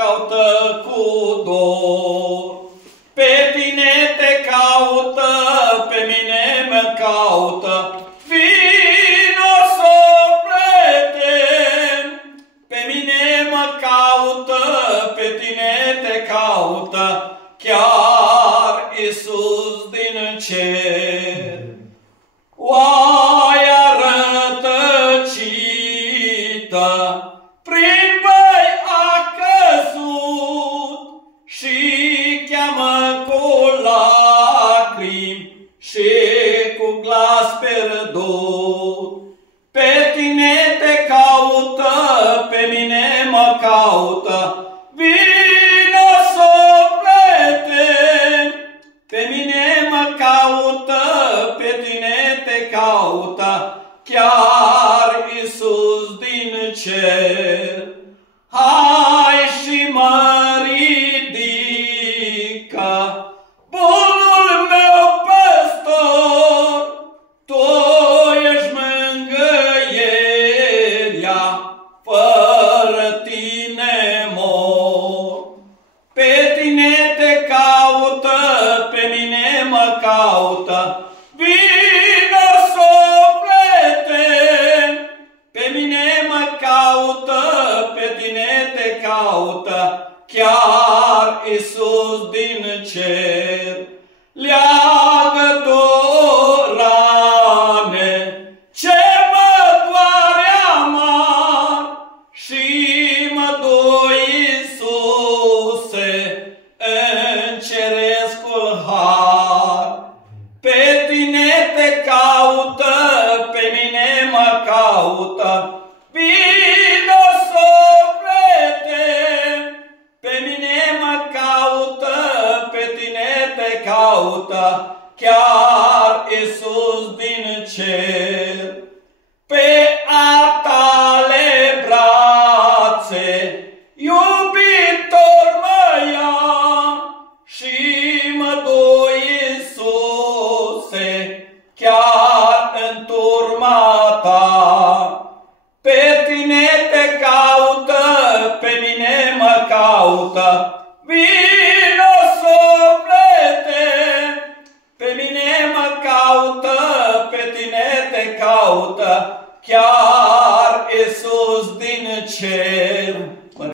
caută cu dor. Pe tine te caută, pe mine mă caută, vino suflete. Pe mine mă caută, pe tine te caută, chiar Iisus din cer. Oaia rătăcită prin văi a căzut și cheamă cu lacrimi și cu glas pierdut. Pe tine te caută, pe mine mă caută, vino suflete. Pe mine mă caută, pe tine te caută, chiar Iisus din cer. Hai și mă ridică, bunul meu păstor, tu ești mângâierea, fără tine mor. Pe tine te caută, pe mine mă caută, vino suflete. Pe mine mă caută, pe tine te caută, chiar Iisus din cer. Leagă tu rane ce mă doare amar și mă du, Iisuse, în cerescul har. Pe tine te caută, pe mine mă caută, vino suflete. Pe mine mă caută, pe tine te caută, chiar Iisus din cer. Pe a tale brațe, iubitor mă ia și mă du, Iisuse, chiar în turma ta. Pe tine te caută, pe mine mă caută, vino suflete. Pe mine mă caută, pe tine te caută, chiar